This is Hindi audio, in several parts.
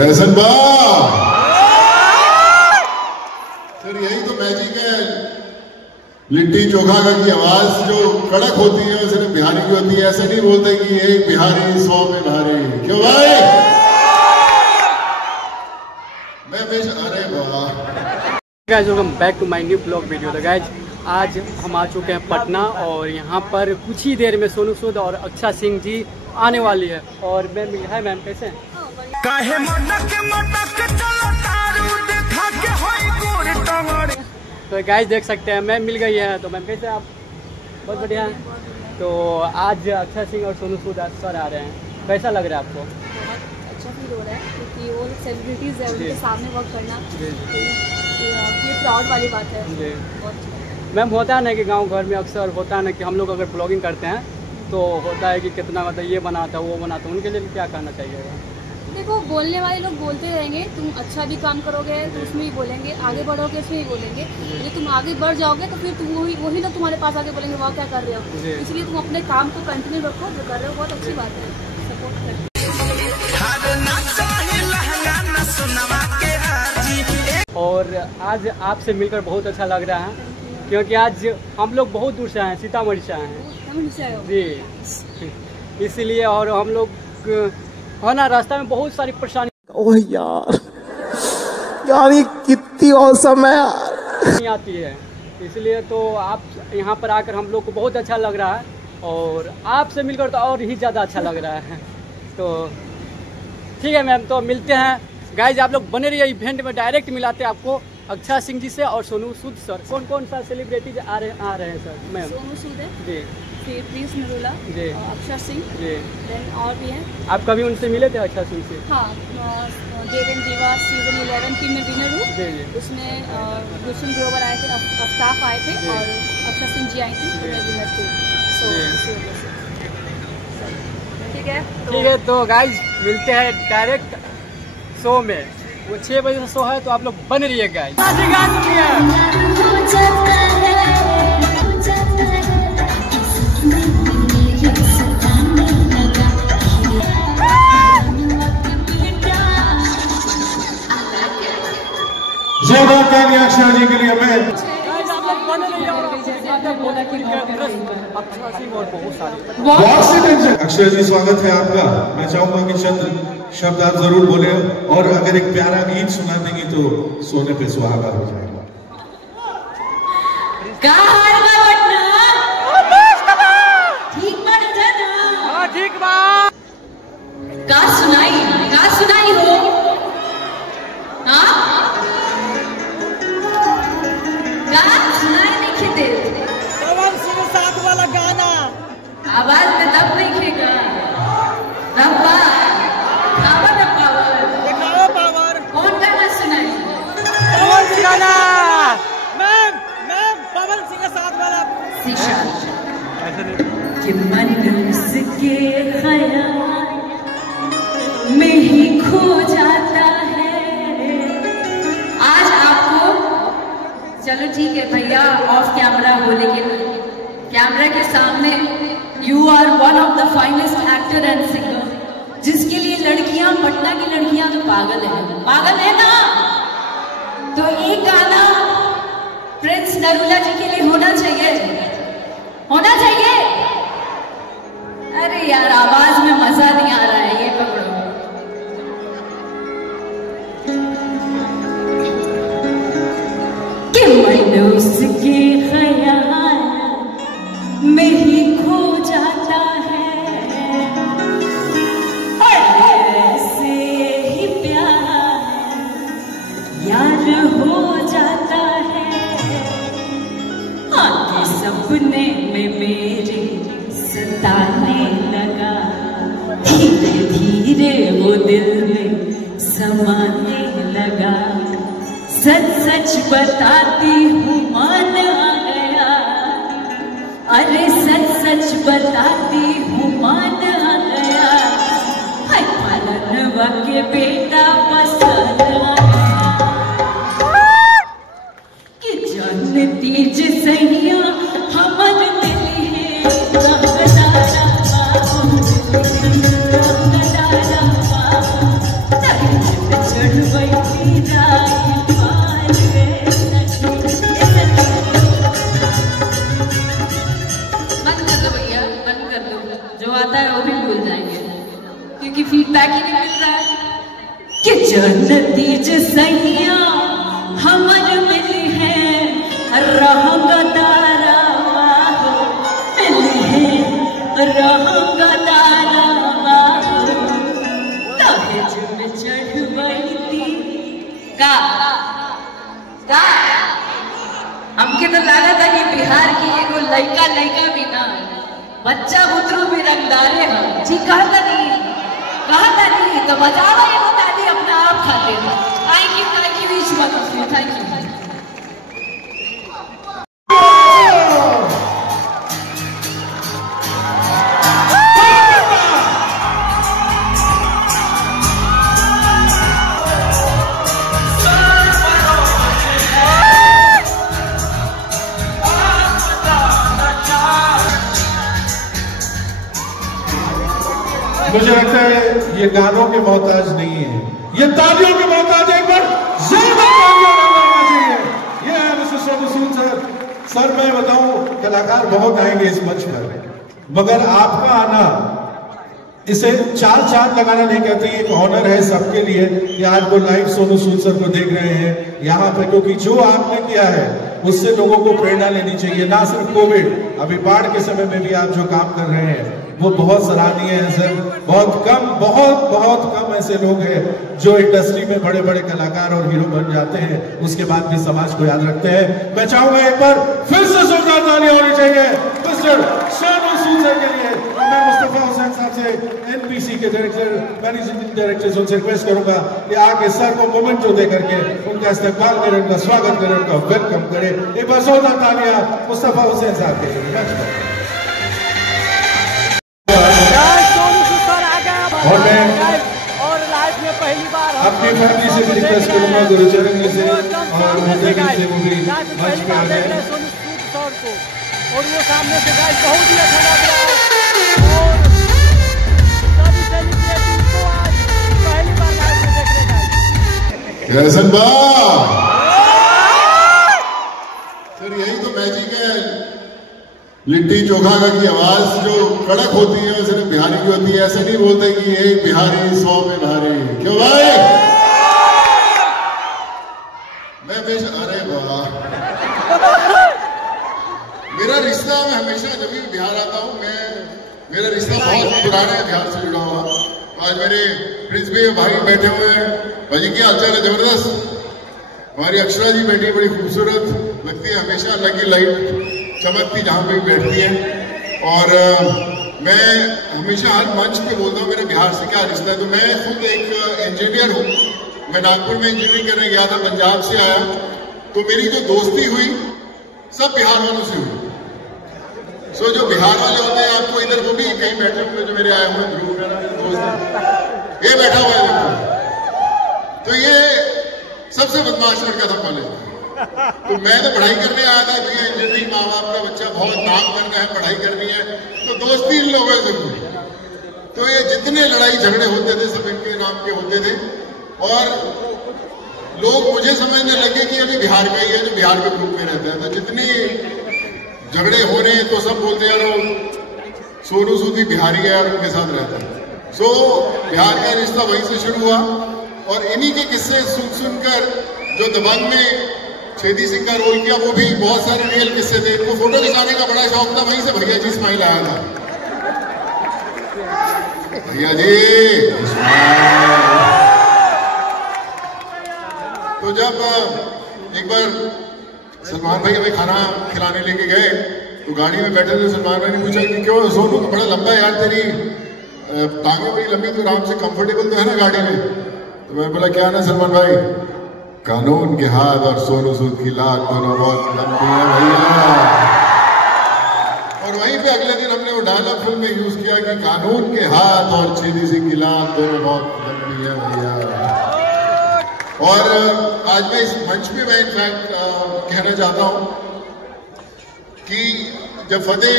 हसन बा सर, यही तो मैजिक है। लिट्टी चोखा की आवाज जो कड़क होती है वो सिर्फ बिहारी की होती है। ऐसे नहीं बोलते कि एक बिहारी 100 में भारी। क्यों भाई? मैं अरे वाह guys, welcome back to my new blog video. तो गाइस, आज हम आ चुके हैं पटना और यहाँ पर कुछ ही देर में सोनू सूद और अक्षा सिंह जी आने वाली है। और मैम, है मैम, कैसे हैं? काहे मटक चलो तारू देखा के होई गोर टंगड़। तो गाइस देख सकते हैं मैम मिल गई है। तो मैम कैसे आप? बहुत बढ़िया है। तो आज अक्षा सिंह और सोनू सूद सर आ रहे हैं, कैसा लग रहा है आपको? बहुत अच्छा फील हो रहा है क्योंकि वो सेलिब्रिटीज़ है, उनके सामने वर्क करना ये प्राउड वाली बात है। मैम, होता है ना कि गांव घर में अक्सर होता है ना कि हम लोग अगर ब्लॉगिंग करते हैं तो होता है कि कितना मतलब ये बनाता है वो बनाता है, उनके लिए क्या कहना चाहिए? देखो, बोलने वाले लोग बोलते रहेंगे, तुम अच्छा भी काम करोगे तो उसमें ही बोलेंगे, आगे बढ़ोगे उसमें ही बोलेंगे। यदि तुम आगे बढ़ जाओगे तो फिर तुम वही लोग तुम्हारे पास आगे बोलेंगे वह क्या कर रहे हो। इसलिए तुम अपने काम को कंटिन्यू रखो, जो कर रहे हो बहुत अच्छी बात है। सपोर्ट करते। और आज आपसे मिलकर बहुत अच्छा लग रहा है क्योंकि आज हम लोग बहुत दूर से आए हैं, सीतामढ़ी से आए हैं जी, इसीलिए। और हम लोग है ना, रास्ता में बहुत सारी परेशानी। ओह यार ये कितनी औसम है यार आती है, इसलिए तो आप यहाँ पर आकर हम लोग को बहुत अच्छा लग रहा है और आपसे मिलकर तो और ही ज़्यादा अच्छा लग रहा है। तो ठीक है मैम, तो मिलते हैं गाइज। आप लोग बने रहिए, इवेंट में डायरेक्ट मिलाते हैं आपको अक्षा सिंह जी से और सोनू सूद सर। कौन कौन सा सेलिब्रिटी आ रहे हैं सर? मैम सोनू सूद है जी, फिर प्रिंस नरूला जी, अक्षा सिंह जी, देन और भी हैं। आप कभी उनसे मिले थे अक्षा सिंह से? हाँ, देव एंड दीवा सीजन 11 की मैं विनर हूँ जी जी। उसमें गुलशन ग्रोवर आए थे, अफ्ताफ आए थे और अक्षा सिंह जी आई थी, तो मैं विनर थी। ठीक है, तो गाइज मिलते हैं डायरेक्ट शो में। वो 6 बजे से शो है, तो आप लोग बन रहिए गाइज। अक्षा जी के लिए मैं अक्षय जी, स्वागत है आपका। मैं चाहूंगा कि चंद शब्द आप जरूर बोले और अगर एक प्यारा गीत सुना देंगी तो सोने पे सुहागा हो जाएगा। सुनाई हो पवन सिंह साथ वाला गाना आवाज में दब नहीं खेगा। दिखाओ पावर। कौन गाना सुनाई? पवन सिंह गाना। मैम पवन सिंह साथ वाला। कि मनुष्य के ख्याल में ही खो जाता है। आज आपको, चलो ठीक है भैया, ऑफ कैमरा हो, लेकिन कैमरा के सामने you are one of the finest actor and singer, जिसके लिए लड़कियां, पटना की लड़कियां तो पागल है ना। तो एक गाना प्रिंस नरूला जी के लिए होना चाहिए। अरे यार, आवाज में मजा नहीं आ रहा है, ये पकड़ो। कि मनुष्य के ख्याल में ही खो जाता है, और ऐसे ही प्यार यार हो जाता है। आके सपने में मेरे सताने लगा, धीरे धीरे वो दिल में समाने लगा। सच बताती हूँ मान आ गया, अरे सच सच बताती हूँ मान आ गया, हाय पालनवा के बेटा पसंद आ गया, कि जानती जिसैया हमर मिली है रंगदारा बाबू, रंगदारा बाबू, तहज पे चढ़वई राई पाल रे सखी। बंद कर दो भैया, बंद कर दो, जो आता है वो भी भूल जाएंगे क्योंकि फीडबैक ही नहीं मिल रहा है। कि जन्नती जिसैया हमर मिली है रंगदारा बाबू, मिली है रंगदारा बाबू, दहेज में चढ़वई थी का हमके तो लगा था कि बिहार की एगो लड़का भी ना बच्चा बुतरू भी रंगदारे हैं जी, कहता नहीं तो बजावा ये बता दी अपना आप खाते हैं। थैंक यू बीच में, थैंक यू। मुझे लगता है ये गानों के मोहताज नहीं है, ये तालियों के मोहताज है। एक बार जोरदार तालियां बजाना चाहिए। ये है mister Sonu Sood sir. Sir मैं बताऊं, कलाकार बहुत आएंगे इस मंच पर, मगर आपका आना इसे चार लगाना नहीं कहते। एक ऑनर है सबके लिए कि आपको लाइव सोनू सूद सर को देख रहे हैं यहाँ पे, क्योंकि जो आपने किया है उससे लोगों को प्रेरणा लेनी चाहिए। ना सिर्फ कोविड, अभी बाढ़ के समय में भी आप जो काम कर रहे हैं वो बहुत सराहनीय है सर। बहुत कम ऐसे लोग हैं जो इंडस्ट्री में बड़े बड़े कलाकार और हीरो बन जाते हैं, उसके बाद भी समाज को याद रखते हैं। मैं चाहूंगा एक बार फिर से जोरदार तालियां होनी चाहिए मिस्टर सोनू सूद सर के लिए। मैं मुस्तफा हुसैन साहब से, एनबीसी के डायरेक्टर, मैनेजिंग डायरेक्टर, उनसे रिक्वेस्ट करूंगा कि आके सर को मोमेंट जो दे करके उनका इस्तकबाल करें, उनका स्वागत करें, उनका वेलकम करें। एक बार जोरदार तालियां मुस्तफा हुसैन साहब के लिए। और मैं लाइफ में पहली बार अपनी फैमिली से भी रिक्वेस्ट करूंगा, गुरुचरण से और मुझे से वो भी मंच पे आ गए सोनू सूद सर को, और वो सामने से गाइस बहुत ही अच्छा लग रहा है और सभी सेलिब्रिटी को आज पहली बार लाइव में देख रहे हैं। कैसन बा सर, यही तो मैजिक है। लिट्टी चोखा की आवाज जो कड़क होती है वो सिर्फ बिहारी की होती है। ऐसे नहीं बोलते कि एक बिहारी 100 में भारी। क्यों भाई? मैं हमेशा, अरे वाह, मेरा रिश्ता, मैं हमेशा जब भी बिहार आता हूँ, मेरा रिश्ता बहुत पुराना है बिहार से जुड़ा हुआ। आज मेरे प्रिंस भाई बैठे हुए हैं। भाजी क्या हालचाल है? जबरदस्त। हमारी अक्षरा जी बैठी, बड़ी खूबसूरत लगती है, हमेशा अलग ही लाइट चमकती जहां पे बैठती है। और मैं हमेशा हर मंच पे बोलता हूँ मेरे बिहार से क्या रिश्ता है। तो मैं खुद एक इंजीनियर हूँ, मैं नागपुर में इंजीनियरिंग करने गया था, पंजाब से आया, तो मेरी जो दोस्ती हुई सब बिहार वालों से हुई। सो जो बिहार वाले होते हैं, आपको इधर वो भी कहीं बैठे होंगे जो मेरे आए हुए ध्रुव मेरा दोस्त, ये बैठा हुआ है देखो, तो ये सबसे बदमाश लड़का था कॉलेज में। तो मैं तो पढ़ाई करने आया था, भैया इंजीनियरिंग, माँ बाप का बच्चा, बहुत नाम करना है, पढ़ाई करनी है, तो दोस्ती इन लोगों से हुई। तो ये जितने लड़ाई झगड़े होते थे सब इनके नाम के होते थे, और लोग मुझे समझने लगे कि अभी बिहार का ही है जो बिहार के ग्रुप में रहता है। तो जितनी झगड़े हो रहे हैं तो सब बोलते हैं यार सोनू सूद भी बिहारी है और उनके साथ रहता है। सो बिहार का रिश्ता वहीं से शुरू हुआ, और इन्हीं के किस्से सुनकर जो दबंग में छेदी सिंह का रोल किया, वो भी बहुत सारे रियल किस्से थे। वो फोटो खिंचाने का बड़ा शौक था, वहीं से भैया जी स्माइल आया था। भैया जी तो जब एक बार सलमान भाई हमें खाना खिलाने लेके गए, तो गाड़ी में बैठे थे, सलमान भाई ने पूछा कि क्यों सोनू तो बड़ा लंबा है यार, तेरी टांगें बड़ी लंबी, तो आराम से कंफर्टेबल तो है ना गाड़ी में? तो मैं बोला क्या ना सलमान भाई, कानून के हाथ और सोनू सूद की लात दोनों बहुत लंबी है भैया। और वहीं पे अगले दिन हमने वो डायलॉग फिल्म में यूज किया कि कानून के हाथ और सीधी सी गिलास दोनों बहुत लंबी है भैया। और आज मैं इस मंच पे मैं इनफैक्ट कहना चाहता हूं कि जब फतेह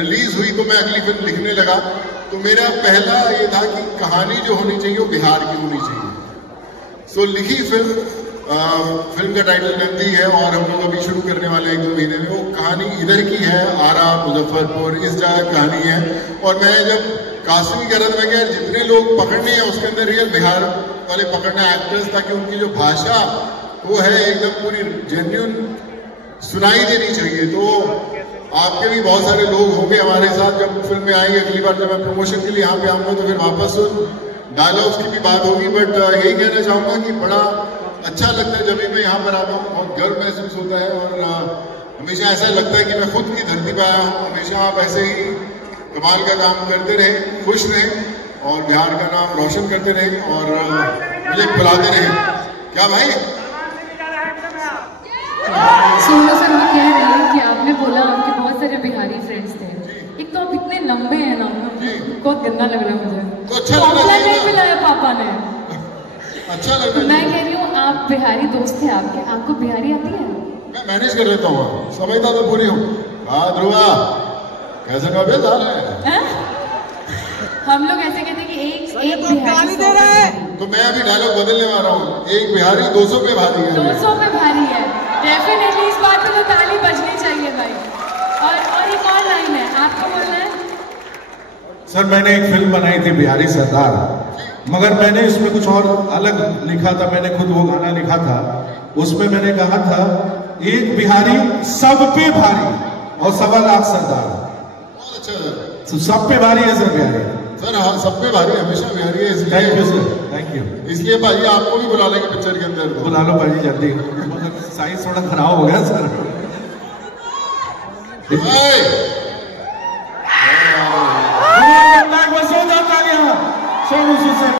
रिलीज हुई तो मैं अगली फिल्म लिखने लगा, तो मेरा पहला ये था कि कहानी जो होनी चाहिए वो बिहार की होनी चाहिए। सो लिखी फिल्म का टाइटल नंदी है और हम लोग अभी शुरू करने वाले 1-2 महीने में। वो कहानी इधर की है, आरा मुजफ्फरपुर इस जगह कहानी है। और मैं जब कास्टिंग कर रहा था मैं क्या जितने लोग पकड़ने हैं उसके अंदर रियल बिहार वाले पकड़ना एक्टर्स, ताकि उनकी जो भाषा वो है एकदम पूरी जेन्युइन सुनाई देनी चाहिए। तो आपके भी बहुत सारे लोग होंगे हमारे साथ जब फिल्म में आएंगे। अगली बार जब मैं प्रमोशन के लिए यहाँ पे आऊंगा तो फिर वापस डायलॉग्स की भी बात होगी। बट यही कहना चाहूंगा कि बड़ा अच्छा लगता है जब भी मैं यहाँ पर आता हूँ, बहुत गर्व महसूस होता है और हमेशा ऐसा लगता है कि मैं खुद की धरती पर आया हूँ। हमेशा आप ऐसे ही कमाल का काम करते रहे, खुश रहें और बिहार का नाम रोशन करते रहे और मुझे बुलाते रहे। क्या भाई सोनू सर वो कह रहे हैं कि आपने बोला आपके बहुत सारे बिहारी फ्रेंड्स थे, एक तो आप इतने लंबे हैं ना, बहुत गंदा लग रहा है मुझे। तो अच्छा नहीं मिलाया पापा ने, अच्छा लगता है। मैं कह रही हूँ आप बिहारी दोस्त थे आपके, आपको बिहारी आती है? मैं मैनेज कर लेता हूँ, समझता तो पूरी हूँ। ध्रुवा कैसे का बेदाल है? हम लोग ऐसे कहते हैं कि एक बिहारी दे रहा है। तो मैं अभी डायलॉग बदलने वाला हूँ, एक बिहारी 200 पे भारी है। 200 पे भारी है, डेफिनेटली इस बात पे तो ताली बजनी चाहिए भाई। और एक और लाइन है, आपको बोलना है। सर मैंने एक फिल्म बनाई थी बिहारी सरदार, मगर मैंने इसमें कुछ और अलग लिखा था। मैंने खुद वो गाना लिखा था, उसमें मैंने कहा था एक बिहारी सब पे भारी और 1.25 लाख सरदार। बहुत अच्छा सर, तो सब पे भारी है सर बिहारी। सर हाँ सब पे भारी, हमेशा बिहारी है। Thank you sir, thank you. इसलिए भाई आपको भी बुला लेंगे पिक्चर के अंदर। बुला लो भाई जल्दी, साइज थोड़ा खराब हो गया सर। सोनू सूद सर